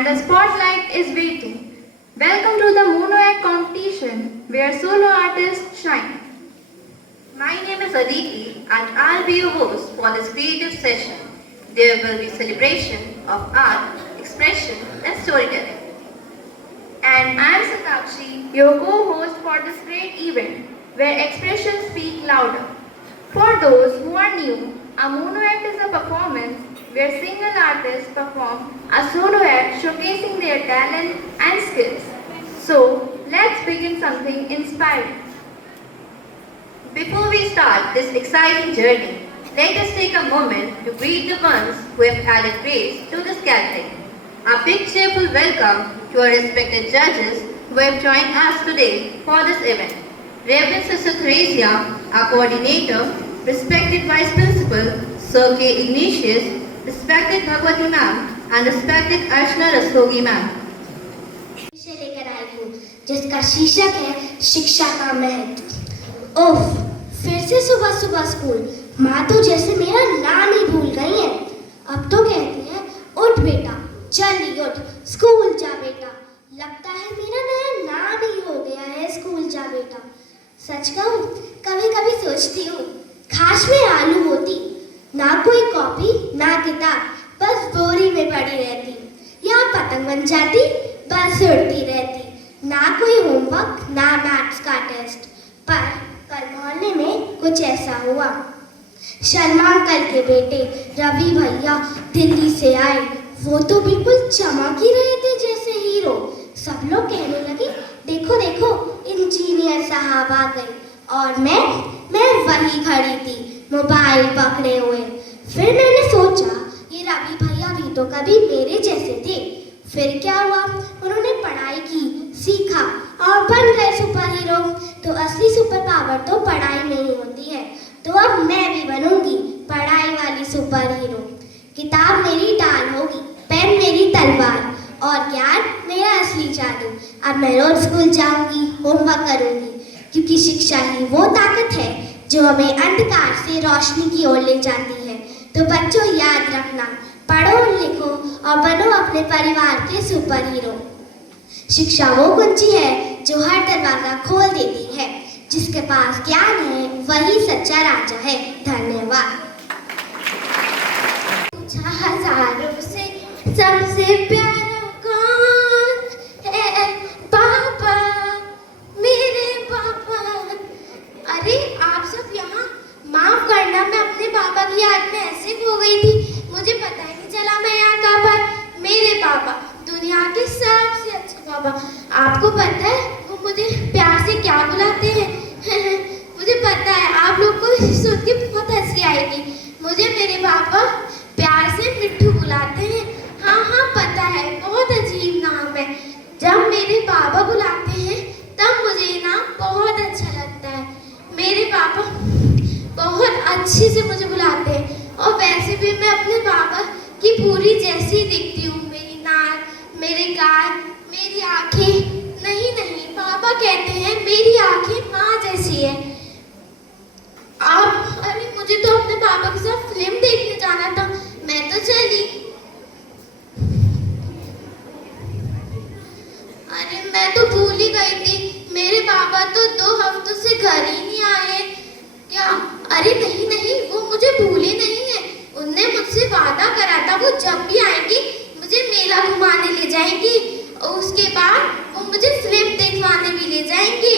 and the spotlight is waiting. Welcome to the Mono Act competition where solo artists shine. My name is Aditi and I'll be your host for this creative session. There will be celebration of art, expression and storytelling. And I'm Satakshi, your co-host for this great event where expressions speak louder. For those who are new, a mono act is a performance where single artists perform a solo act showcasing their talent and skills. So, let's begin something inspiring. Before we start this exciting journey, let us take a moment to greet the ones who have added grace to this gathering. A big cheerful welcome to our respected judges who have joined us today for this event. Reverend Sister Theresia, our coordinator, respected Vice Principal, Sir K. Ignatius, respected Bhagwati ma'am, and respected Archana Rastogi ma'am. विषय लेकर आई हूँ जिसका शीर्षक है शिक्षा का महत्व। ओफ, फिर से सुबह सुबह स्कूल। माँ तो जैसे मेरा नाम ही भूल गई है। अब तो कहती है उठ बेटा, जल्दी उठ, स्कूल जा बेटा। लगता है मेरा नया नाम ही हो गया है स्कूल जा बेटा। सच कहूँ, कभी कभी सोचती हूँ काश में आलू होती, ना कोई कॉपी ना किताब, बस बोरी में पड़ी रहती, या पतंग बन जाती, बस उड़ती रहती। ना कोई होमवर्क ना मैथ्स का टेस्ट। पर कल मोहल्ले में कुछ ऐसा हुआ। शर्मा अंकल के बेटे रवि भैया दिल्ली से आए। वो तो बिल्कुल चमक ही रहे थे जैसे हीरो। सब लोग कहने लगे देखो देखो इंजीनियर साहब आ गए। और मैं वही खड़ी थी मोबाइल पकड़े हुए। फिर मैंने सोचा ये रवि भैया भी तो कभी मेरे जैसे थे। फिर क्या हुआ, उन्होंने पढ़ाई की, सीखा और बन गए सुपर हीरो। तो असली सुपर पावर तो पढ़ाई में ही होती है। तो अब मैं भी बनूंगी पढ़ाई वाली सुपर हीरो। किताब मेरी ढाल होगी, पेन मेरी तलवार और ज्ञान मेरा असली जादू। अब मैं रोज स्कूल जाऊंगी, होमवर्क करूंगी, क्योंकि शिक्षा ही वो ताकत है जो हमें अंधकार से रोशनी की ओर ले जाती है। तो बच्चों याद रखना, पढ़ो लिखो और बनो अपने परिवार के सुपर हीरो। शिक्षा वो कुंजी है जो हर दरवाजा खोल देती है। जिसके पास ज्ञान है वही सच्चा राजा है। धन्यवाद। पूछा हजारों से सबसे प्यारा कौन है? पापा, मेरे पापा। अरे आप सब यहाँ, माफ करना मैं अपने पापा की याद में ऐसे खो गई थी, मुझे पता ही नहीं चला मैं यहाँ कहाँ पर। मेरे पापा, दुनिया के सबसे अच्छे पापा। आपको पता है वो मुझे प्यार से क्या बुलाते हैं? मुझे पता है आप लोग को सुन के बहुत हंसी आएगी। मुझे मेरे पापा प्यार से मिट्ठू बुलाते हैं। हाँ पता है, बहुत अजीब नाम है। जब मेरे पापा बुलाते हैं तब मुझे ये नाम बहुत अच्छा लगता है। मेरे पापा बहुत अच्छे से मुझे बुलाते हैं और वैसे भी मैं अपने पापा की पूरी जैसी दिखती हूँ। मेरी नाक, मेरे कान, मेरी आंखें। नहीं, पापा कहते हैं मेरी आंखें माँ जैसी है। अरे मुझे तो अपने पापा के साथ फिल्म देखने जाना था, मैं तो चली। अरे मैं तो भूल ही गई थी, मेरे पापा तो 2 हफ्तों से घर ही नहीं आए। क्या? अरे नहीं, वो मुझे भूले नहीं है। उनने मुझसे वादा करा था वो जब भी आएंगी मुझे मेला घुमाने ले जाएंगी और उसके बाद वो मुझे फिल्म दिखवाने भी ले जाएंगी।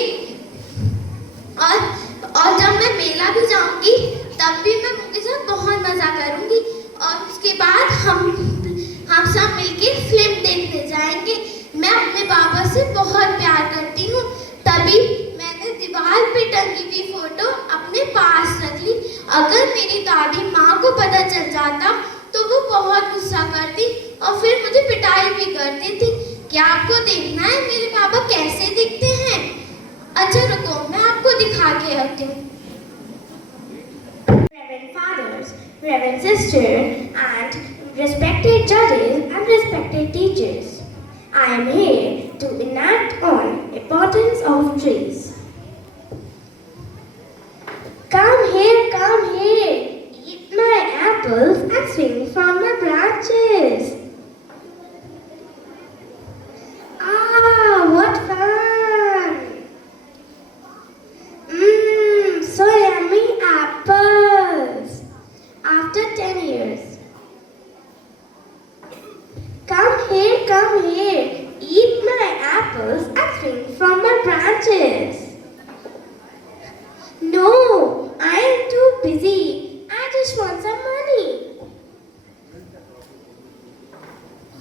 और जब मैं मेला भी जाऊंगी तब भी मैं उनके साथ बहुत मजा करूंगी और उसके बाद हम सब मिलके फिल्म देखने जाएंगे। मैं अपने पापा से बहुत प्यार करती हूँ, तभी मैंने दीवार पे टंगी हुई फोटो अपने पास रख ली। अगर मेरी दादी माँ को पता चल जाता तो वो बहुत गुस्सा करती और फिर मुझे पिटाई भी कर देती। क्या आपको देखना है मेरे पापा कैसे दिखते हैं? अच्छा रुको, मैं आपको दिखा के आती हूँ। Reverend fathers, reverend sisters, and respected judges and respected teachers, I am here to enact on importance of trees. Come here, eat my apples and swing from my branches. come here. Eat my apples and swing from my branches. No, I am too busy. I just want some money.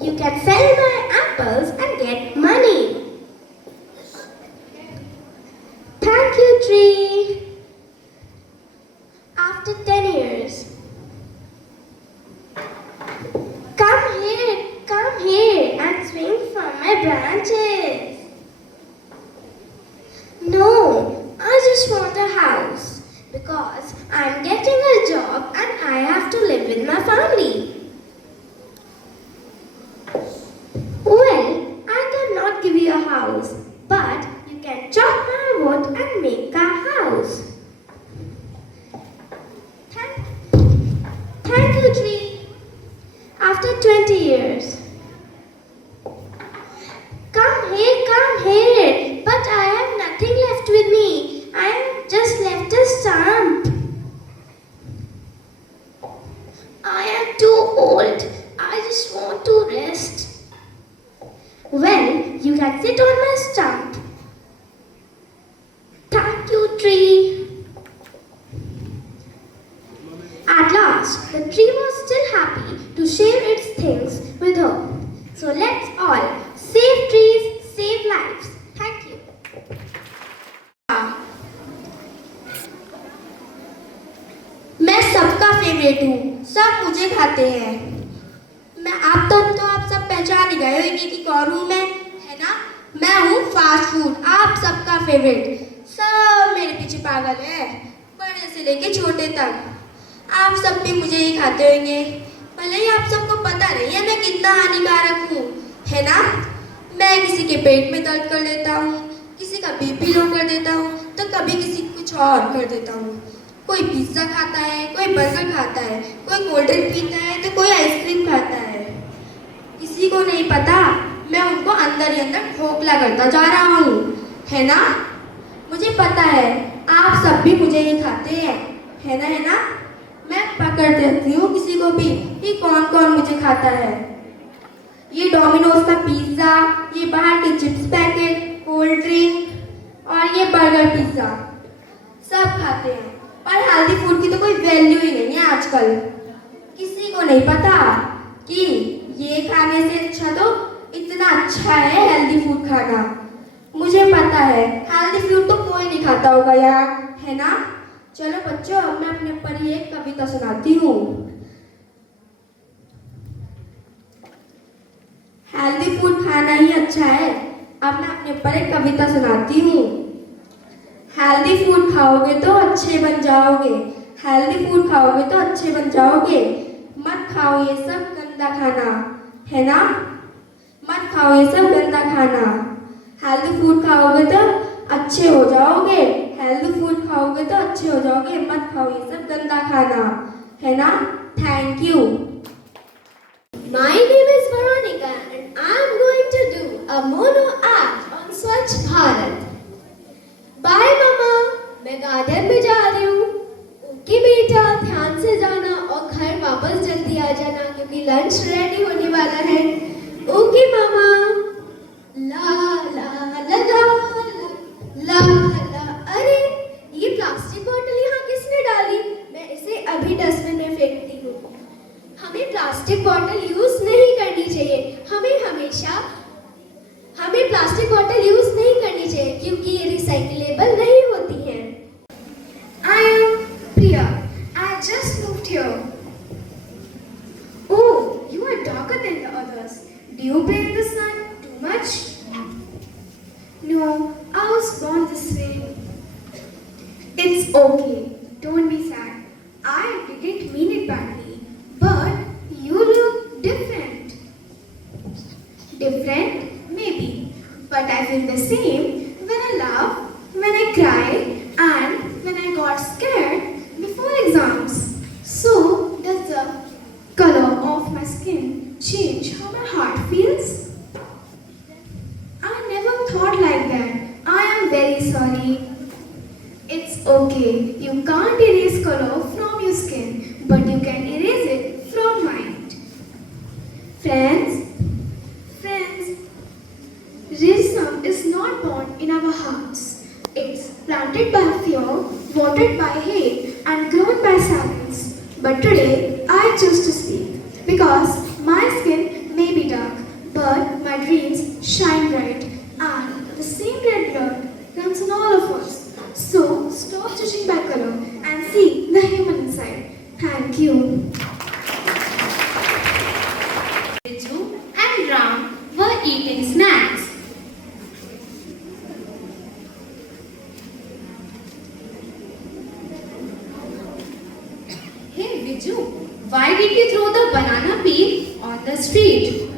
You can sell my apples and get money. Thank you, tree. After 10 years. Come here and swing from my branches. No, I just want a house because I'm getting a job and I have to live with my family. Well, I cannot give you a house, but you can chop my wood and make a house. Thank you, tree. After 20 years. Come here, but I have nothing left with me. I have just left a stump. I am too old. I just want to rest. Well, you can sit on my stump. Thank you, tree. At last, the tree was still happy to share its things with her. So let's all save trees, save lives. Thank you. मैं सबका favourite हूँ, सब मुझे खाते हैं। मैं आप तक तो आप सब पहचान ही गए होंगे कि कौन हूँ मैं, है ना? मैं हूँ फास्ट फूड, आप सबका फेवरेट। सब मेरे पीछे पागल है, बड़े से लेके छोटे तक। आप सब भी मुझे ही खाते होंगे, भले ही आप सबको पता नहीं है मैं कितना हानिकारक हूँ, है ना? मैं किसी के पेट में दर्द कर देता हूँ, किसी का बीपी लो कर देता हूँ, तो कभी किसी कुछ और कर देता हूँ। कोई पिज्ज़ा खाता है, कोई बर्गर खाता है, कोई कोल्ड ड्रिंक पीता है, तो कोई आइसक्रीम खाता है। किसी को नहीं पता मैं उनको अंदर ही अंदर खोखला करता जा रहा हूँ, है ना? मुझे पता है आप सब भी मुझे ही खाते हैं, है ना? है ना? मैं पकड़ देती हूँ किसी को भी कि कौन कौन मुझे खाता है। ये डोमिनोज का पिज्ज़ा, ये बाहर के चिप्स पैकेट, कोल्ड ड्रिंक और ये बर्गर पिज्ज़ा सब खाते हैं। पर हेल्दी फूड की तो कोई वैल्यू ही नहीं है आजकल। किसी को नहीं पता कि ये खाने से अच्छा तो इतना अच्छा है हेल्दी फूड खाना। मुझे पता है हेल्दी फूड तो कोई नहीं खाता होगा यार, है ना? चलो बच्चों, अब मैं अपने ऊपर ही एक कविता सुनाती हूँ। हेल्दी फूड खाना ही अच्छा है। अब मैं अपने ऊपर एक कविता सुनाती हूँ। हेल्दी फूड खाओगे तो अच्छे बन जाओगे, हेल्दी फूड खाओगे तो अच्छे बन जाओगे। मत खाओ ये सब गंदा खाना, है ना? मत खाओ ये सब गंदा खाना। हेल्दी फूड खाओगे तो अच्छे हो जाओगे, हेल्दी फूड खाओगे तो अच्छे हो जाओगे। मत खाओ ये सब गंदा खाना, है ना? Thank you. My name is Veronica and I'm going to do a mono act on Swachh Bharat. Bye mama, मैं गार्डन में जा रही हूँ। ओके बेटा, ध्यान से जाना और घर वापस जल्दी आ जाना क्योंकि लंच रेडी होने वाला है। ओके मामा। ला ला ला ला ला ला। अरे ये प्लास्टिक बोतल यहाँ किसने डाली? मैं इसे अभी डस्टबिन में फेंकती हूँ। हमें प्लास्टिक बोतल यूज नहीं करनी चाहिए। हमें प्लास्टिक बोतल यूज नहीं करनी चाहिए क्योंकि ये रिसाइकलेबल नहीं होती हैं। I am Priya. I just moved here. Oh, you are darker than the others. Do you play in the sun too much? No, I was born this way. It's okay. Don't be sad. I didn't mean it badly. But you look different. Different? Maybe. But I feel the same when I laugh, when I cry, and when I got scared before exams. So, does the color of my skin change how my heart feels? I never thought like that. I am very sorry. It's okay. You can't erase color from your skin, but you can erase it from mind. Friends, not born in our hearts. It's planted by fear, watered by hate, and grown by silence. But today, I choose to speak because my skin may be dark, but my dreams shine bright, and the same red blood runs in all of us. So, stop judging by color and see the human inside. Thank you. Viju and Ram were eating snacks. Hey Viju, why did you throw the banana peel on the street?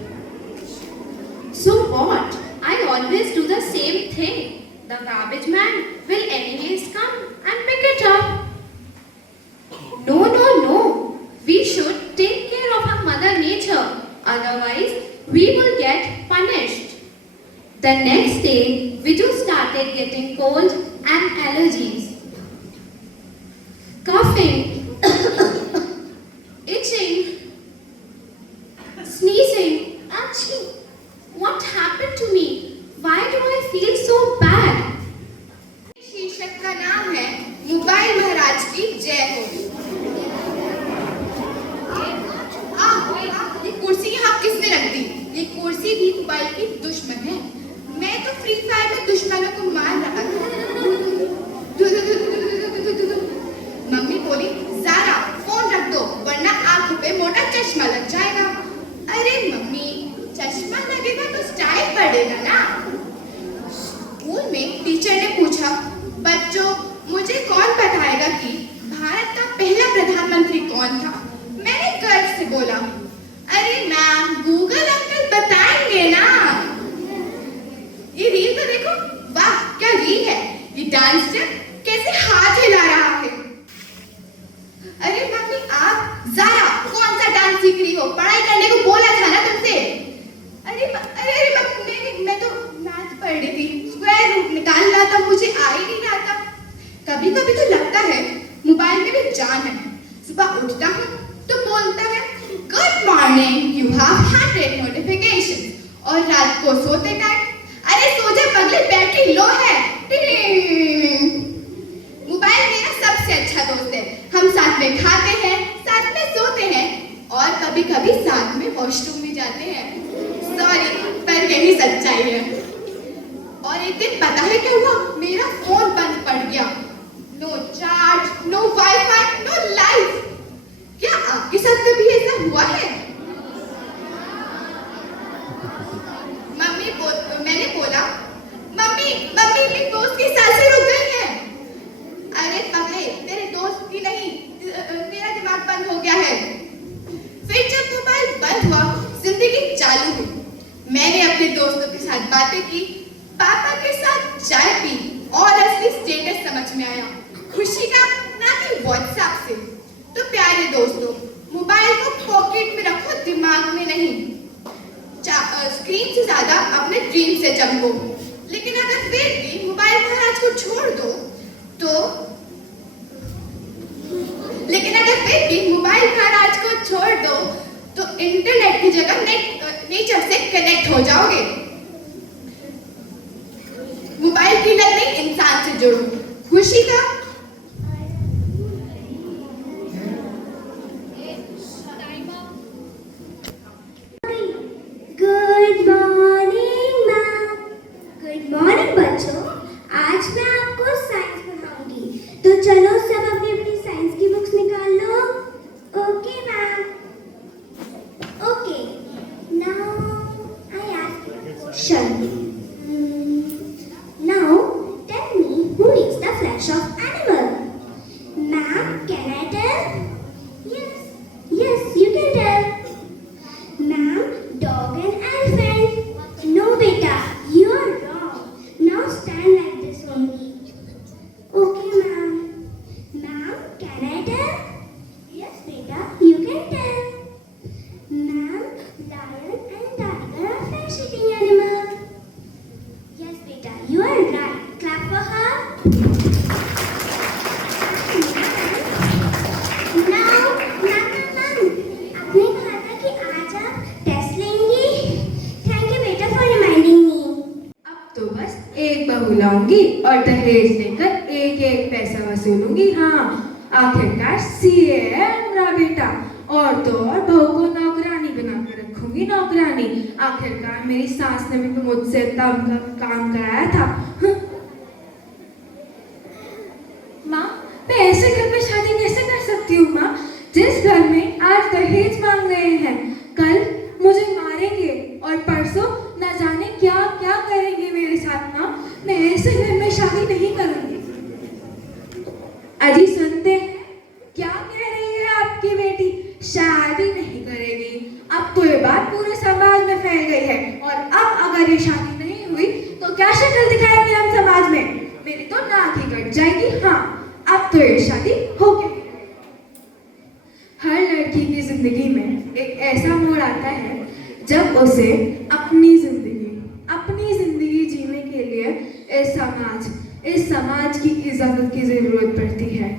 So what? I always do the same thing. The garbage man will anyways come and pick it up. No, no, no. We should take care of our mother nature. Otherwise, we will get punished. The next day, Viju started getting cold and allergies. Coughing, itching, sneezing, aching. What happened to me? Why do I feel so bad? शीर्षक का नाम है mobile महाराज की जय हो। ये कुर्सी यहाँ किसने रख दी? ये कुर्सी भी मोबाइल की दुश्मन है। मैं तो फ्री फायर में दुश्मनों को मार रहा था। मम्मी बोली ज़ारा फोन रख दो वरना आंखों पे मोटा चश्मा लग जाएगा। अरे मम्मी चश्मा लगेगा तो स्टाइल बढ़ेगा ना। स्कूल में टीचर ने पूछा बच्चों मुझे कौन बताएगा कि भारत का पहला प्रधानमंत्री कौन था? मैंने गर्व से बोला अरे मैम गूगल अंकल बताएंगे ना। ये रील तो देखो, वाह क्या रील है। ये डांस स्टेप कैसे हाथ हिला रहा है। अरे मम्मी आप ज़ारा कौन सा डांस सीख रही हो? पढ़ाई करने को बोला था ना तुमसे। अरे मम्मी मैं तो मैथ पढ़ रही थी, स्क्वायर रूट निकालना था, मुझे आ ही नहीं रहा था। कभी कभी तो लगता है मोबाइल में भी जान है। सुबह उठता हूँ तो बोलता है good morning you have 100 notification और रात को सोते टाइम अरे सो जा पगले बैटरी लो है। मोबाइल मेरा सबसे अच्छा दोस्त है। हम साथ में खाते हैं, साथ में सोते हैं और कभी कभी साथ में वॉशरूम भी जाते हैं। सॉरी पर यही सच्चाई है। और एक दिन पता है क्या हुआ? मेरा फोन बंद पड़ गया। No charge, no wifi, no life. क्या आपके साथ कभी ऐसा हुआ है? मैंने बोला मम्मी मेरी दोस्त की सांसें रुक गई हैं। अरे पगले तेरे दोस्त की नहीं, मेरा दिमाग बंद हो गया है। फिर जब मोबाइल बंद हुआ जिंदगी चालू हुई। मैंने अपने दोस्तों के साथ बातें की, पापा के साथ चाय पी और असली स्टेटस समझ में आया। खुशी का ना कि व्हाट्सएप से। तो प्यारे दोस्तों मोबाइल को पॉकेट में रखो, दिमाग में नहीं। स्क्रीन से ज्यादा अपने ड्रीम से चमको। लेकिन अगर फिर भी मोबाइल महाराज को छोड़ दो तो इंटरनेट की जगह नेचर से कनेक्ट हो जाओगे। मोबाइल की लत नहीं, इंसान से जुड़ो। खुशी का good morning ma'am. Good morning बच्चों, आज मैं आपको साइंस पढ़ाऊंगी, तो चलो सब अपनी अपनी साइंस की बुक्स निकाल लो। Okay ma'am. Okay, now I ask you a question. Now tell me who is the flesh of animal? Ma'am, can I tell? Yes, you can tell. Ma'am, dog and elephant. No, beta, you are wrong. Now stand like this only. Okay, ma'am. Ma'am, can I tell? Yes, beta, you can tell. Ma'am, lion and tiger are flesh-eating animals. बुलाऊंगी और दहेज लेकर एक एक पैसा वसूलूंगी। हाँ, आखिरकार CA है मेरा बेटा, और तो और बहू को नौकरानी बना कर रखूंगी, नौकरानी। आखिरकार मेरी सास ने भी तो मुझसे इतना काम कराया था। माँ, मैं ऐसे घर में शादी कैसे कर सकती हूँ माँ, जिस घर में आज दहेज मांग रहे हैं, कल मुझे मारेंगे और परसों न जाने क्या क्या करेंगे मेरे साथ। माँ, मैं ऐसे घर में शादी नहीं करूंगी। अजी सुनते हैं क्या कह रही है आपकी बेटी, शादी नहीं करेगी। अब तो ये बात पूरे समाज में फैल गई है, और अब अगर ये शादी नहीं हुई तो क्या शक्ल दिखाएंगे हम समाज में, मेरी तो नाक ही कट जाएगी। हाँ, अब तो ये शादी हो गई। हर लड़की की जिंदगी में एक ऐसा मोड़ आता है जब उसे अपनी जिंदगी जीने के लिए इस समाज की इजाजत की जरूरत पड़ती है।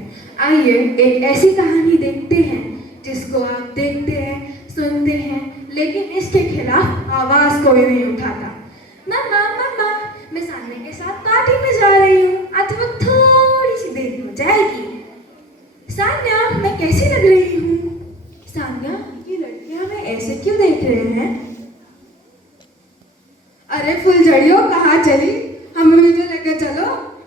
आइए एक ऐसी कहानी देखते हैं जिसको आप देखते हैं, सुनते हैं, लेकिन इसके खिलाफ आवाज कोई नहीं उठाता। मम्मा मम्मा, मैं सान्या के साथ पार्टी में जा रही हूँ, आज वो थोड़ी सी देर हो जाएगी। सान्या, मैं कैसी लग रही हूँ? सान्या, ये लड़कियां हमें ऐसे क्यों देख रहे हैं? अरे फुलझड़ियों, कहाँ चली? हमें भी तो लेकर चलो,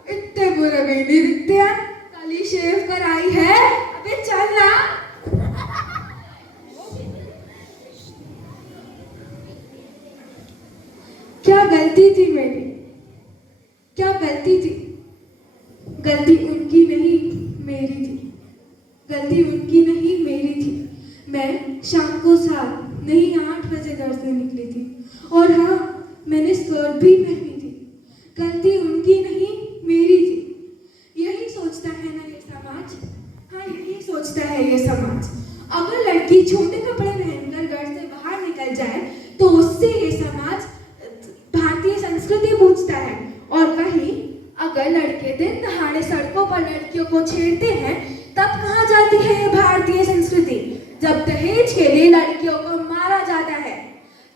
इतने बुरे भी नहीं दिखते हैं, कल ही शेव कर आई है। अबे चल ना। क्या गलती थी मेरी, क्या गलती थी? गलती उनकी नहीं मेरी थी, गलती उनकी नहीं मेरी थी। मैं शाम को 7 नहीं 8 बजे घर से निकली थी, और हाँ, मैंने स्कर्ट भी पहनी थी। गलती उनकी नहीं मेरी थी। यही सोचता है ना ये समाज, हाँ यही सोचता है ये समाज। अगर लड़की छोटे कपड़े पहनकर घर से बाहर निकल जाए तो उससे ये समाज भारतीय संस्कृति पूछता है, और वहीं अगर लड़के दिन दहाड़े सड़कों पर लड़कियों को छेड़ते हैं तब कहाँ जाती है ये भारतीय संस्कृति? जब दहेज के लिए लड़कियों को मारा जाता है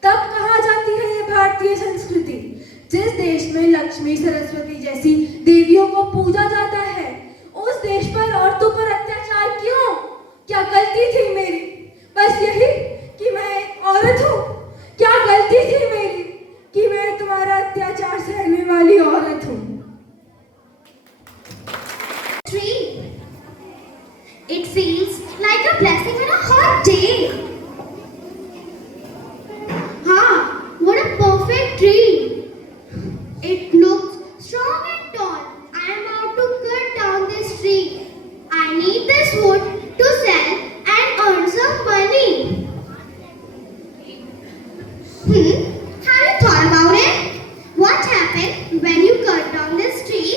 तब कहाँ जाती है ये भारतीय संस्कृति? जिस देश में लक्ष्मी सरस्वती जैसी देवियों को पूजा जाता है, उस देश पर औरतों पर अत्याचार क्यों? क्या गलती थी मेरी? बस यही कि मैं एक औरत हूँ? क्या गलती थी मेरी कि मैं तुम्हारा अत्याचार सहने वाली औरत हूँ? Tree. It feels like a blessing on a hot day. हाँ, what a perfect tree. It looks strong and tall. I am about to cut down this tree. I need this wood to sell and earn some money. Have you thought about it? What happened when you cut down this tree?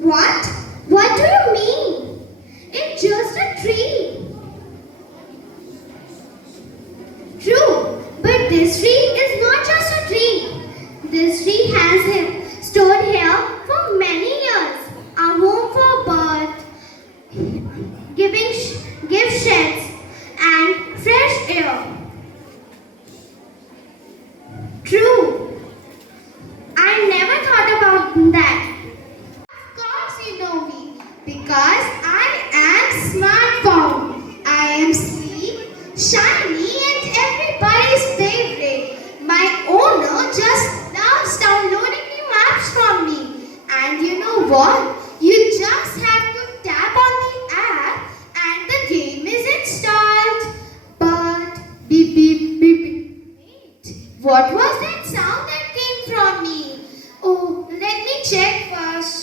What? What do you mean? It's just a tree. True, but this tree is not just a tree. This tree has stood here for many years. A home for birth, give sheds and fresh air. True. I never thought about that. Of course you know me, because I am smartphone. I am sleek, shiny and everybody's favorite. My owner just loves downloading new apps from me. And you know what? You just have to tap on the app and the game is installed. But beep beep beep beep. Wait, what was that sound that came from me? Oh, let me check first.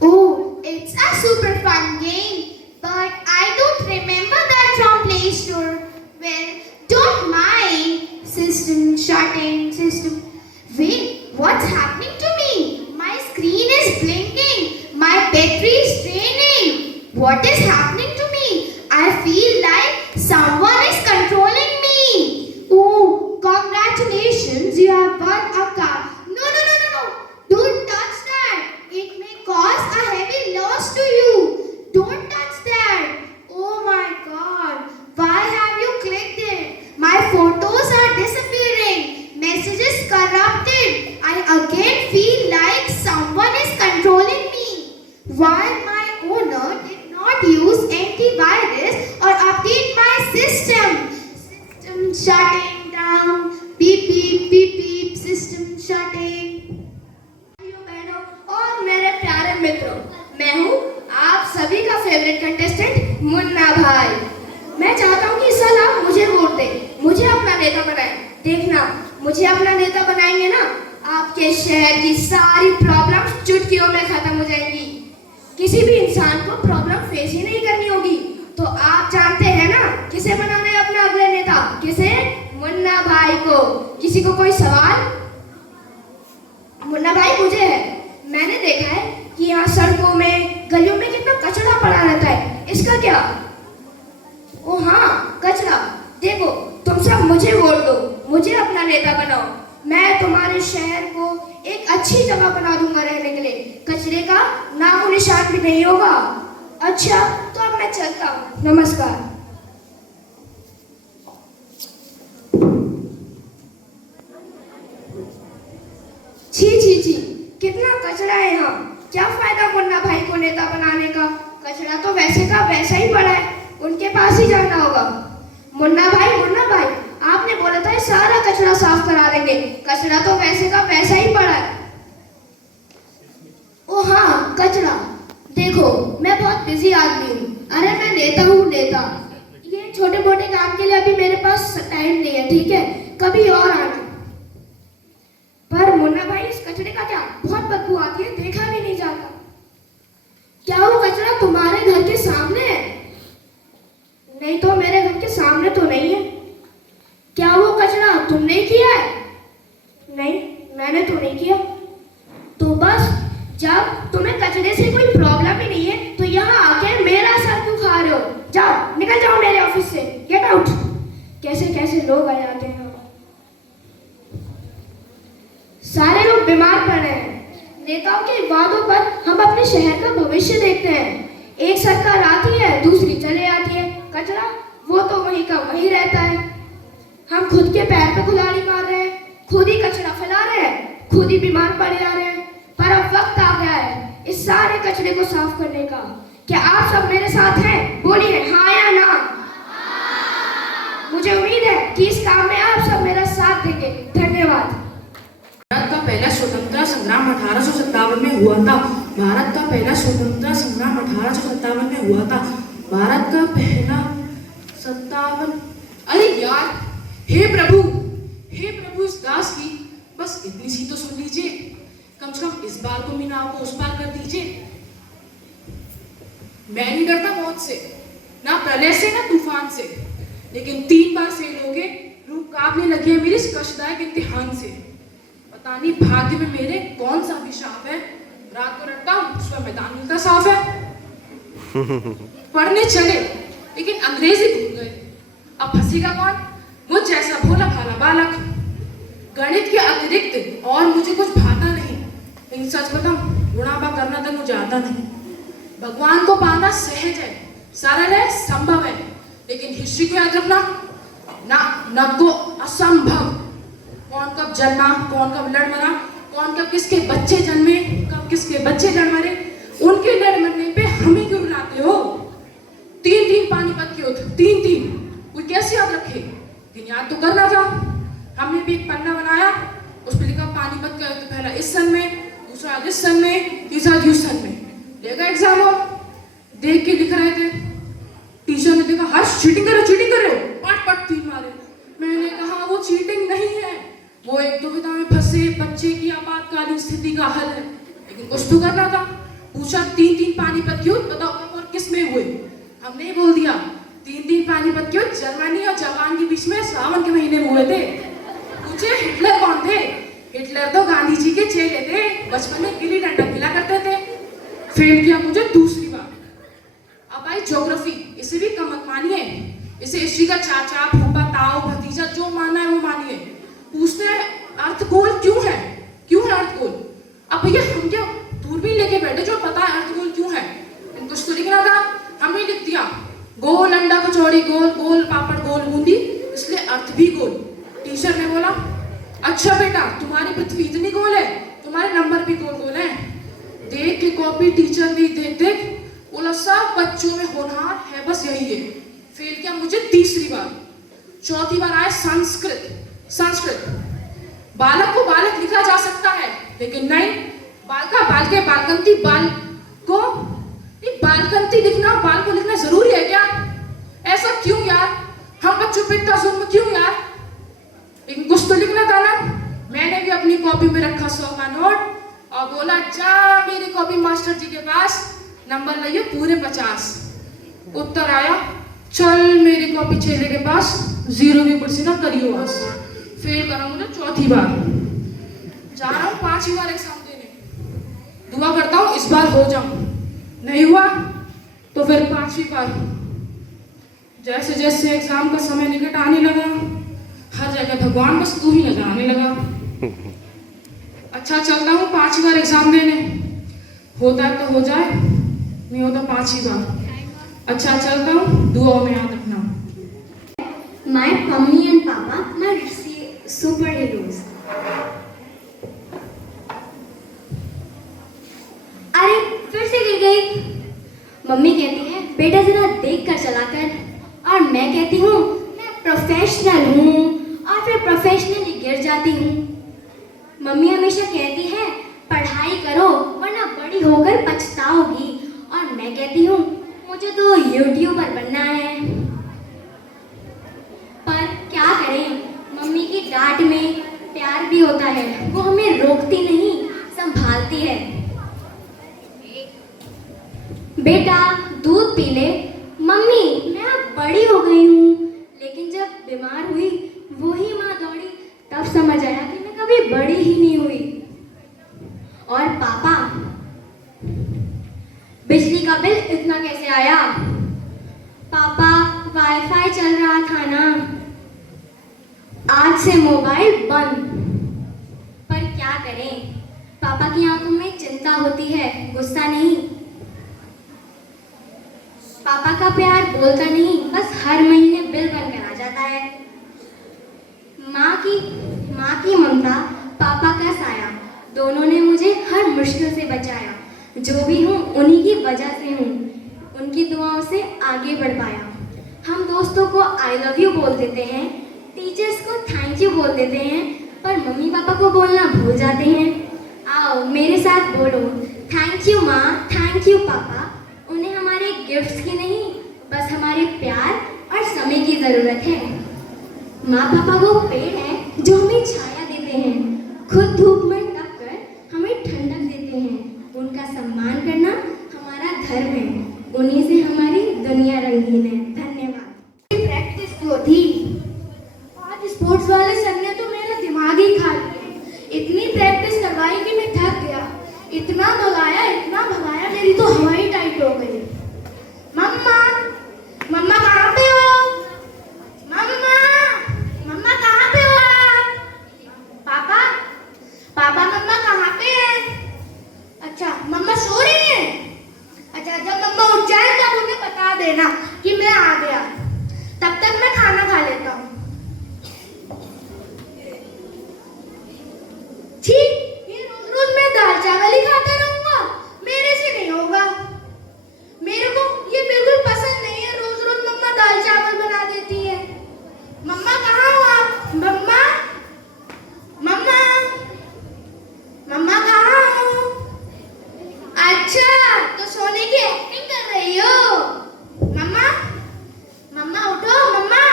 Oh, it's a super fun game, but I don't remember that from Play Store. Well, don't mind. System shutting, system. Wait, what's happening to me? My screen is blinking. My battery is draining. What is happening to me? I feel like someone is controlling me. Oh, congratulations, you have won a car. No. Don't touch that. It may cause a heavy loss to you. Don't touch that. Oh my God. Why have you clicked it? My photos are disappearing. Messages corrupt shutting down. Beep beep beep beep. System shutting. भाइयों बहनों और मेरे प्यारे मित्रों, मैं हूँ आप सभी का फेवरेट कंटेस्टेंट मुन्ना भाई। मैं चाहता हूँ कि इस साल आप मुझे वोट दें, मुझे अपना नेता बनाएं। देखना, मुझे अपना नेता बनाएंगे ना, आपके शहर की सारी प्रॉब्लम्स चुटकियों में खत्म हो जाएंगी। किसी भी इंसान को प्रॉब्लम फेस ही नहीं करनी होगी। तो आप जानते हैं ना किसे बनाना है अपना अगले नेता? किसे? मुन्ना भाई को। किसी को कोई सवाल? मुन्ना भाई मुझे है। मैंने देखा है कि यहाँ सड़कों में, गलियों में कितना कचरा पड़ा रहता है। इसका क्या? ओ हाँ, कचरा। देखो, तुम सब मुझे वोट दो, मुझे अपना नेता बनाओ। मैं तुम्हारे शहर को एक अच्छी जगह बना दूंगा रहने के लिए। कचरे का नामो निशान भी नहीं होगा। अच्छा, तो अब मैं चलता हूँ। नमस्कार। छी छी छी, कितना कचरा है यहाँ। क्या फायदा मुन्ना भाई को नेता बनाने का? कचरा तो वैसे का वैसा ही पड़ा है, उनके पास ही जाना होगा। मुन्ना भाई, आपने बोला था सारा कचरा साफ करा देंगे। कचरा तो वैसे का वैसा ही पड़ा है। ओ हाँ, कचरा। देखो, मैं बहुत बिजी आदमी हूँ। अरे मैं नेता हूँ, नेता। ये छोटे मोटे काम के लिए अभी मेरे पास टाइम नहीं है, ठीक है? कभी और आना। पर मुन्ना भाई, इस कचरे का क्या? बहुत बदबू आती है, देखा भी नहीं जाता। क्या वो कचरा तुम्हारे घर के सामने है? नहीं तो मेरे घर के सामने तो नहीं है। क्या वो कचरा तुमने किया है? नहीं, मैंने तो नहीं किया। तो बस, जब तुम्हें कचरे से कोई प्रॉब्लम ही नहीं है तो यहाँ आके मेरा सर क्यों खा रहे हो? जाओ, निकल जाओ मेरे ऑफिस से, गेट आउट। कैसे कैसे लोग आ जाते हैं। सारे लोग बीमार पड़ रहे हैं। नेताओं के वादों पर हम अपने शहर का भविष्य देखते हैं। एक सरकार आती है, दूसरी चले आती है। कचरा वो तो वहीं का वहीं रहता है। हम खुद के पैर पे कुल्हाड़ी मार रहे हैं, खुद ही कचरा फैला रहे हैं, खुद ही बीमार पड़े जा रहे हैं। पर अब वक्त आ गया है इस सारे कचरे को साफ करने का। क्या आप सब मेरे साथ हैं? बोलिए हाँ या ना। मुझे उम्मीद है कि इस काम में आप सब मेरा साथ देंगे। धन्यवाद। भारत का पहला स्वतंत्रता संग्राम 1857 में हुआ था। भारत का पहला स्वतंत्रता संग्राम 1857 में हुआ था। भारत का पहला 57। अरे यार, हे प्रभु इस दास की बस इतनी सी तो सुन लीजिए। कम से कम इस बार को मीनार को उस पार कर दीजिए। मैं नहीं डरता मौत से, ना प्रलय से, ना तूफान से, लेकिन 3 बार फेल हो गए, रूह कांपने लगी है मेरी इस कष्टदायक इम्तिहान से। पता नहीं भाग्य में मेरे कौन सा अभिशाप है। रात को रटता हूँ, सुबह मैदान मिलता साफ है। पढ़ने चले लेकिन अंग्रेजी भूल गए। अब फंसेगा कौन? मुझ जैसा भोला भाला बालक। गणित के अतिरिक्त और मुझे कुछ भाता नहीं। लेकिन सच बताऊं, बुढ़ापा करना तो मुझे आता नहीं। भगवान को पाना सहज है, सरल है, संभव है, लेकिन हिस्ट्री को याद रखना ना को असंभव। कौन कब जन्मा, कौन कब लड़ मरा, कौन कब किसके बच्चे जन्मे, कब किसके बच्चे लड़ मरे, उनके लड़ मरने पे हमें क्यों रुलाते हो? 3 पानीपत के युद्ध, 3 कोई कैसे याद रखे? लेकिन याद तो करना था। हमने भी एक पन्ना बनाया, उस पर लिखा पानीपत का युद्ध पहला इस सन में, दूसरा इस सन में, तीसरा उस सन में। लेगा एग्जाम हो, देख के लिख रहे थे। टीचर ने देखा, हर्ष चीटिंग कर रहे हो, पट 3 मारे। मैंने कहा वो चीटिंग नहीं है, वो एक दुविधा में फंसे बच्चे की आपातकालीन स्थिति का हल है। लेकिन कुछ तो करना था। पूछा 3 पानीपत युद्ध बताओ और किस में हुए? हमने ही बोल दिया 3 पानीपत युद्ध जर्मनी और जापान के बीच में सावन के महीने में हुए थे। पूछे हिटलर कौन थे? हिटलर तो गांधी जी के चेले थे, बचपन में गिल्ली डंडा खेला करते थे। फेल किया मुझे दूसरी बार। अब आई ज्योग्राफी, इसे भी कम मत मानिए, इसे हिस्ट्री का चाचा, फूफा, ताऊ, भतीजा जो मानना है वो मानिए। पूछते हैं अर्धगोल क्यों है अर्धगोल? अब भैया हम क्या दूरबीन लेके बैठे जो पता है अर्धगोल क्यों है? कुछ तो लिखना था, हमने लिख दिया गोल अंडा कचौड़ी गोल, गोल पापड़ गोल बूंदी, इसलिए अर्थ भी गोल। टीचर ने बोला, अच्छा बेटा तुम्हारी पृथ्वी इतनी गोल है, तुम्हारे नंबर भी गोल है। देख के कॉपी टीचर ने देख बोला, सब बच्चों में होनहार है बस यही है। फेल किया मुझे तीसरी बार। चौथी बार आए संस्कृत। संस्कृत बालक को बालक लिखा जा सकता है, लेकिन नहीं, बालका बालके बालकंती बाल को नहीं, बालकंती लिखना बाल को लिखना जरूरी है क्या? ऐसा क्यों यार? हम बच्चों पे इतना जुल्म क्यों यार? लेकिन कुछ तो लिखना था ना। मैंने भी अपनी कॉपी में रखा 100 का नोट और बोला जा मेरी कॉपी मास्टर जी के पास, नंबर लाइए पूरे 50। उत्तर आया चल मेरी कॉपी चेले के पास, 0 भी कुर्सी ना करियो बस। फेल करा मुझे चौथी बार। जा रहा हूँ 5वीं बार एग्जाम देने। दुआ करता हूँ इस बार हो जाऊं, नहीं हुआ तो फिर 5वीं बार। जैसे जैसे एग्जाम का समय निकट आने लगा, हर जगह भगवान बस तू ही नजर आने लगा। अच्छा चलता हूँ 5वीं बार एग्जाम देने, होता है तो हो जाए, नहीं होता 5वीं बार। अच्छा चलता हूँ, दुआ में याद रखना। My mummy and papa, my superheroes. अरे फिर से गिर गई। मम्मी कहती है बेटा जरा देख कर चला कर, और मैं कहती हूँ मैं प्रोफेशनल हूँ, और फिर प्रोफेशनली गिर जाती हूँ। मम्मी हमेशा कहती है पढ़ाई करो वरना बड़ी होकर पछताओगी, और मैं कहती हूँ मुझे तो यूट्यूबर बनना है। पर क्या करें, मम्मी की डांट में प्यार भी होता है, वो हमें रोकती नहीं, संभालती है। बेटा दूध पी ले। मम्मी मैं अब बड़ी हो गई हूँ, लेकिन जब बीमार हुई वही माँ दौड़ी, तब समझ आया कि मैं कभी बड़ी ही नहीं हुई। और पापा बिजली का बिल इतना कैसे आया? पापा वाईफाई चल रहा था ना, आज से मोबाइल बंद। पर क्या करें, पापा की आंखों में चिंता होती है, गुस्सा नहीं। पापा का प्यार बोलता नहीं, बस हर महीने बिल बनकर आ जाता है। माँ की ममता, पापा का साया, दोनों ने मुझे हर मुश्किल से बचाया। जो भी हूँ उन्हीं की वजह से हूँ, उनकी दुआओं से आगे बढ़ पाया। हम दोस्तों को आई लव यू बोल देते हैं, टीचर्स को थैंक यू बोल देते हैं, पर मम्मी पापा को बोलना भूल जाते हैं। आओ मेरे साथ बोलो, थैंक यू माँ, थैंक यू पापा। उन्हें हमारे गिफ्ट्स की नहीं, बस हमारे प्यार और समय की ज़रूरत है। माँ पापा वो पेड़ हैं जो हमें छाया देते हैं, खुद धूप में तप कर हमें ठंडक देते हैं। उनका सम्मान करना हमारा धर्म है, उन्हीं से हमारी दुनिया रंगीन है। धन्यवाद। प्रैक्टिस जो थी, आज स्पोर्ट्स वाले सर ने तो मेरा दिमाग ही खा लिया। इतनी प्रैक्टिस करवाई कि मैं थक गया। इतना भगाया, मेरी तो हवा ही टाइट हो गई। मम्मा कहाँ पे हो? मम्मा कहाँ पे हो आप? पापा मम्मा कहाँ पे हैं? अच्छा मम्मा सो रही हैं? अच्छा जब मम्मा उठ जाए तब उन्हें बता देना कि मैं आ गया, तब तक मैं खाना खा लेता हूँ। ठीक, ये रोज मैं दाल चावल ही खाता रहूंगा, मेरे से नहीं होगा। मेरे को ये बिल्कुल पसंद नहीं है, रोज रोज मम्मा दाल चावल बना देती है। मम्मा कहाँ हो आप? मम्मा कहाँ हो? अच्छा तो सोने की एक्टिंग कर रही हो। मम्मा उठो। मम्मा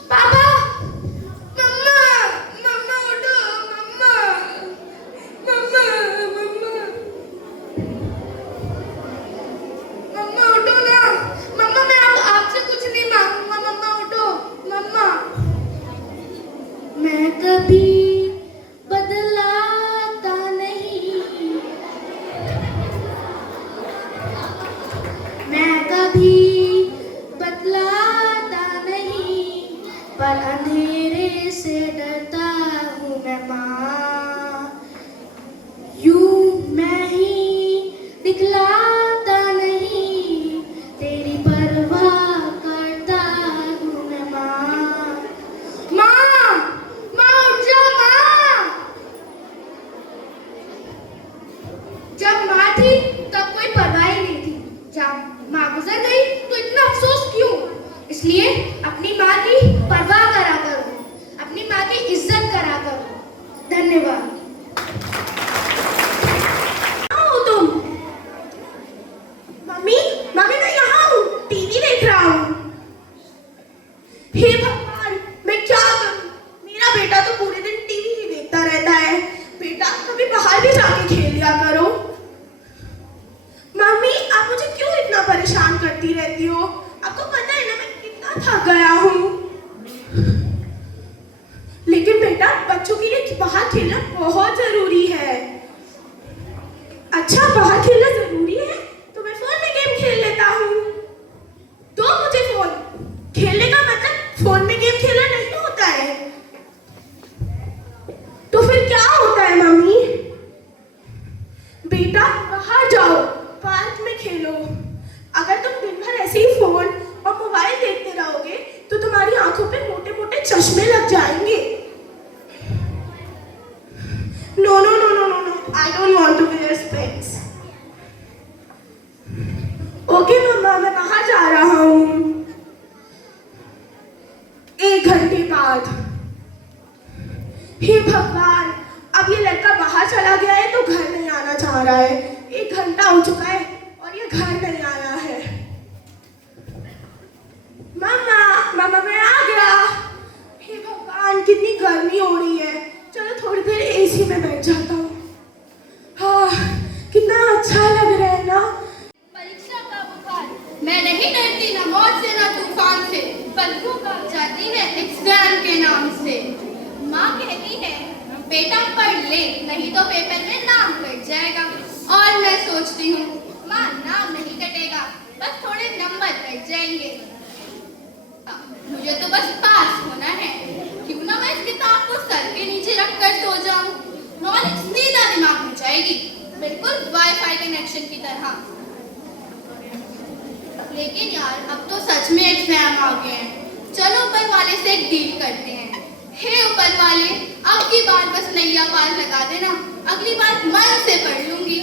पापा मम्मा उठो। मम्मा उठो ना। मम्मा मैं आपसे कुछ नहीं मांगूंगा, मम्मा उठो। मम्मा मैं कभी बदलाता नहीं, मैं कभी बदलाता नहीं, पर अंधेरे से डरता हूँ मैं माँ। यूं मैं ही दिखलाता नहीं, तेरी परवाह करता हूँ मैं माँ। माँ उठ जाओ माँ। जब माँ थी तब कोई परवाह ही नहीं थी, जब माँ जाऊं? हे भगवान, मैं क्या करूं? मेरा बेटा तो पूरे दिन टीवी ही देखता रहता है। बेटा, कभी बाहर भी जाके खेल लिया करो। मम्मी, आप मुझे क्यों इतना परेशान करती रहती हो? आपको पता है ना मैं कितना थक गया हूँ। लेकिन बेटा, बच्चों के लिए बाहर खेलना बहुत जरूरी है। अच्छा, बाहर खेलना जरूरी है तो मैं फोन में गेम खेल लेता हूँ। दो मुझे फोन। खेलने का मतलब फोन में गेम खेलना नहीं होता है। तो फिर क्या होता है मम्मी? बेटा, बाहर जाओ, पार्क में खेलो। अगर तुम दिन भर ऐसे ही फोन और मोबाइल देखते रहोगे तो तुम्हारी आंखों पे मोटे मोटे चश्मे लग जाएंगे। No no no no no no, I don't want to wear specs. Okay मम्मा, मैं बाहर जा रहा हूँ। 1 घंटे बाद। हे भगवान, अब ये लड़का बाहर चला गया है तो घर नहीं आना चाह रहा है। 1 घंटा हो चुका है और ये घर नहीं आया है। मम्मा, मम्मा मैं आ गया। हे भगवान, कितनी गर्मी हो रही है। चलो थोड़ी देर एसी में बैठ जाता हूँ। हाँ, कितना अच्छा लग रहा है ना। परीक्षा का बुखार, मैं नहीं डरती ना मौत से ना तूफान से, पलकों कांप जाती है एग्जाम के नाम से। माँ कहती है बेटा पढ़ ले, नहीं तो पेपर में नाम कट जाएगा। और मैं सोचती हूँ माँ, नाम नहीं कटेगा, बस थोड़े नंबर कट जाएंगे। मुझे तो बस पास होना है। क्यों ना मैं इस किताब को सर के नीचे रख कर सो जाऊं। नॉलेज सीधा दिमाग में जाएगी, बिल्कुल वाईफाई कनेक्शन की तरह। लेकिन यार, अब तो सच में एग्जाम आ गए हैं। चलो ऊपर वाले से एक डील करते हैं। हे ऊपर वाले, अब की बार बस नैया पार लगा देना, अगली बार मन से पढ़ लूंगी।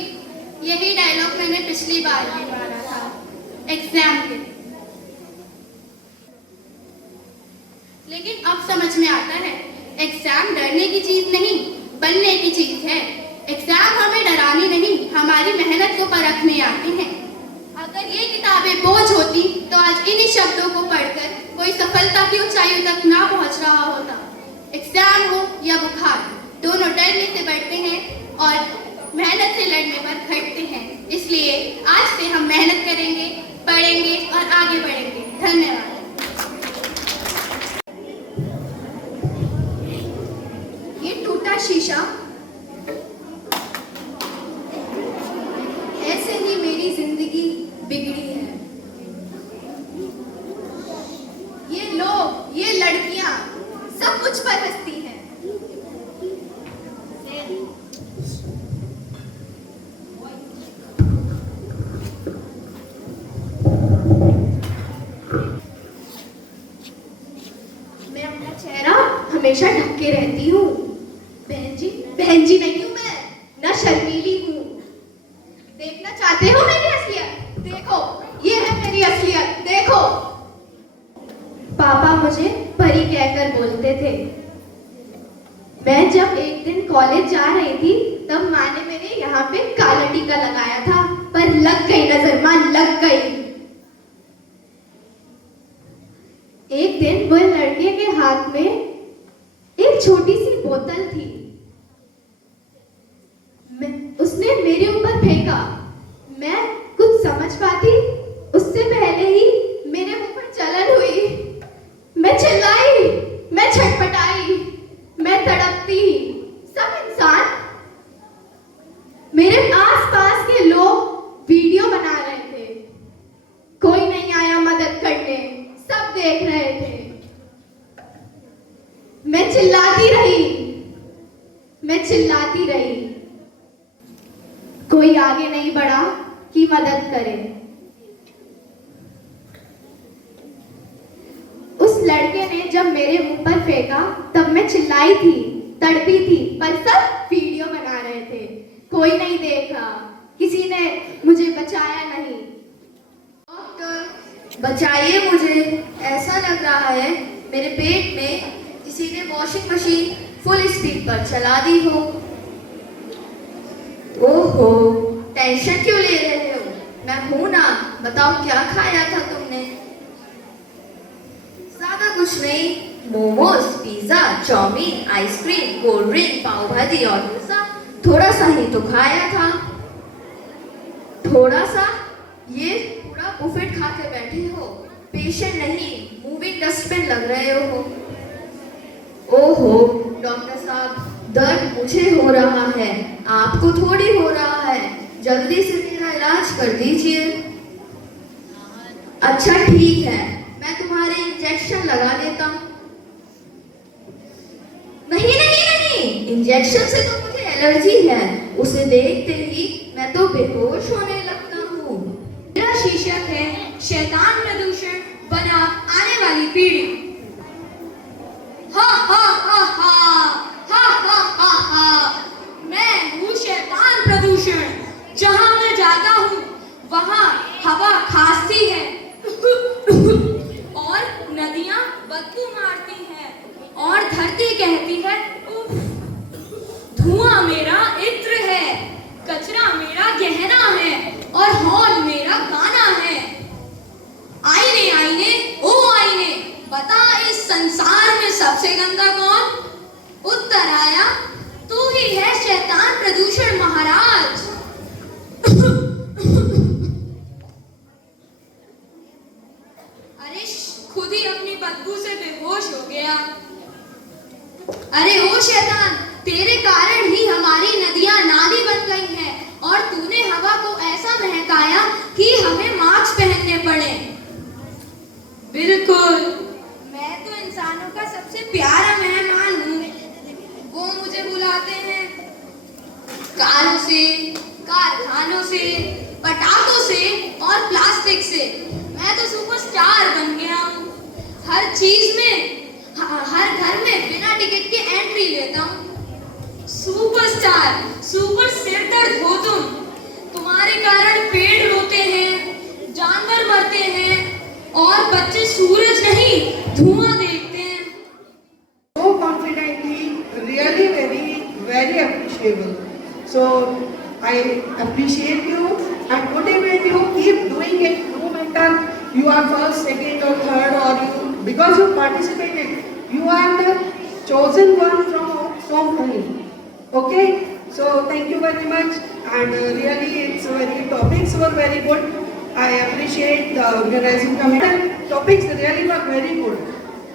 यही डायलॉग मैंने पिछली बार भी मारा था एग्जाम के। लेकिन अब समझ में आता है, एग्जाम डरने की चीज नहीं, बनने की चीज है। एग्जाम हमें डराने नहीं, हमारी मेहनत को परखने आते हैं। अगर ये किताबें बोझ होती तो आज इन्हीं शब्दों को पढ़कर कोई सफलता की ऊंचाइयों तक ना पहुंच रहा होता। एग्जाम हो या बुखार, दोनों डरने से बढ़ते हैं और मेहनत से लड़ने पर घटते हैं। इसलिए आज से हम मेहनत करेंगे, पढ़ेंगे और आगे बढ़ेंगे। धन्यवाद। ये टूटा शीशा, ऐसे ही मेरी जिंदगी बिगड़ी है। ये लोग, ये लड़कियां सब मुझ पर हंसती हैं। मैं अपना चेहरा हमेशा ढक के रहती हूँ। बहन जी नहीं हूँ मैं, ना शर्मीली हूँ। देखना चाहते हो मेरी असलियत? देखो, ये है मेरी असलियत, देखो। पापा मुझे परी कहकर बोलते थे। मैं जब एक दिन कॉलेज जा रही थी तब माँ ने मेरे यहाँ पे काला टीका लगाया था, पर लग गई नजर, माँ लग गई। एक दिन वो लड़के के हाथ में एक छोटी सी बोतल थी। उसने मेरे ऊपर फेंका। मैं कुछ समझ पाती उससे पहले ही मेरे मुंह पर जलन हुई। मैं चिल्लाई, मैं छटपटाई, मैं तड़पती। सब इंसान, मेरे आसपास के लोग वीडियो बना रहे थे। कोई नहीं आया मदद करने, सब देख रहे थे। मैं चिल्लाती रही, मैं चिल्लाती रही। कोई आगे नहीं बढ़ा कि मदद करे। उस लड़के ने जब मेरे मुंह पर फेंका तब मैं चिल्लाई थी, तड़पी थी, पर सब वीडियो बना रहे थे। कोई नहीं देखा, किसी ने मुझे बचाया नहीं। डॉक्टर बचाइए मुझे, ऐसा लग रहा है मेरे पेट में किसी ने वॉशिंग मशीन फुल स्पीड पर चला दी हो। ओहो, टेंशन क्यों ले रहे हो? मैं हूं ना, बताओ क्या खाया था तुमने? कुछ नहीं, momos, pizza, chow mein, ice cream, cold drink, pav bhaji और डोसा थोड़ा सा ही तो खाया था। थोड़ा सा? ये पूरा बुफेट खा के बैठे हो, पेशेंट नहीं मूविंग डस्टबिन लग रहे हो। ओहो डॉक्टर साहब, दर्द मुझे हो रहा है, आपको थोड़ी हो रहा है, जल्दी से मेरा इलाज कर दीजिए। अच्छा ठीक है, मैं तुम्हारे इंजेक्शन लगा देता हूँ। नहीं नहीं नहीं, इंजेक्शन से तो मुझे एलर्जी है, उसे देखते ही मैं तो बेहोश होने लगता हूँ। मेरा शीर्षक है शैतान प्रदूषण बनाम आने वाली पीढ़ी। हा हा हा हा हा हा हा हा, मैं हूँ शैतान प्रदूषण। जहाँ मैं जाता हूँ वहाँ हवा खांसती है और नदियाँ बदबू मारती हैं और धरती कहती है उफ। धुआं मेरा इत्र है, कचरा मेरा गहना है और हॉर्न मेरा गाना है। आईने आईने ओ आईने, बता इस संसार में सबसे गंदा कौन? उत्तर आया, तू ही है शैतान प्रदूषण महाराज। अरे खुद ही अपनी बदबू से बेहोश हो गया। अरे ओ शैतान, तेरे कारण ही हमारी नदियां नाली बन गई हैं और तूने हवा को ऐसा महकाया कि हमें मास्क पहनने पड़े। बिल्कुल, मैं तो इंसानों का सबसे प्यारा मेहमान हूँ। वो मुझे बुलाते हैं कारों से, कारखानों से, पटाखों से और प्लास्टिक से। मैं तो सुपरस्टार बन गया हूँ। हर चीज में, हर घर में बिना टिकट के एंट्री लेता हूँ। सुपरस्टार, सुपर सिरदर्द हो तुम। तुम्हारे कारण पेड़ रोते हैं, जानवर मरते हैं और बच्चे सूरज नहीं धुआं देखते हैं। So confidently, really very appreciable. So I appreciate you and whatever you keep doing it, no matter you are first, second or third, or you, because you participated, you are the chosen one from home. Okay, so thank you very much, and really it's very, topics were very good. I appreciate the organizing committee. Topics really were very good.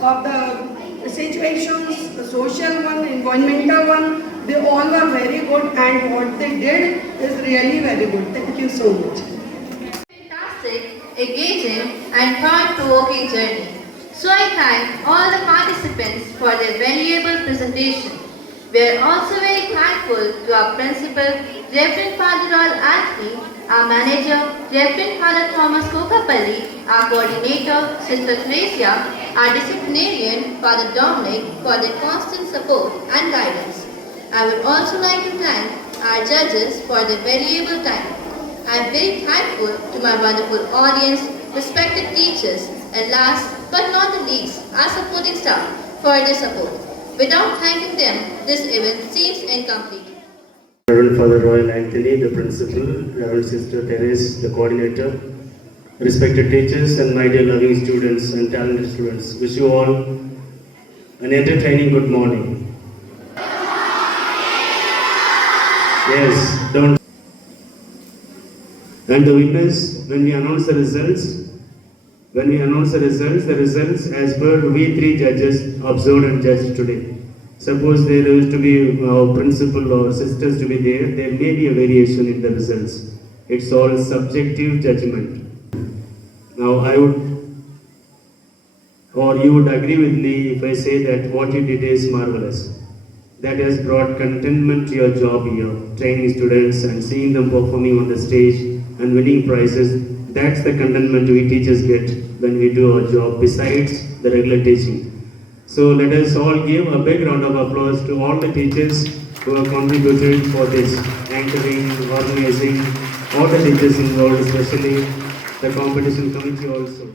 Of the situations, the social one, environmental one, they all were very good, and what they did is really very good. Thank you so much. Fantastic, engaging and thought-provoking journey. So I thank all the participants for their valuable presentation. We are also very thankful to our principal, Reverend Father Royal Anthony, our manager, Reverend Father Thomas Kokapalli, our coordinator, Sister Theresia, our disciplinarian, Father Dominic, for their constant support and guidance. I would also like to thank our judges for their valuable time. I am very thankful to my wonderful audience, respected teachers, and last but not the least, our supporting staff for their support. Without thanking them, this event seems incomplete. Reverend Father Royal Anthony, the principal, Reverend Sister Therese, the coordinator, respected teachers and my dear loving students and talented students, wish you all an entertaining good morning. Yes, don't. And the winners, when we announce the results, the results as per we three judges observed and judged today. Suppose there is to be principal or sisters to be there may be a variation in the results. It's all subjective judgment. Now you would agree with me if I say that what you did is marvelous. That has brought contentment to your job here, training students and seeing them performing on the stage and winning prizes. That's the contentment we teachers get when we do our job besides the regular teaching. So let us all give a big round of applause to all the teachers who have contributed for this anchoring, organizing, all the teachers involved, especially the competition committee also.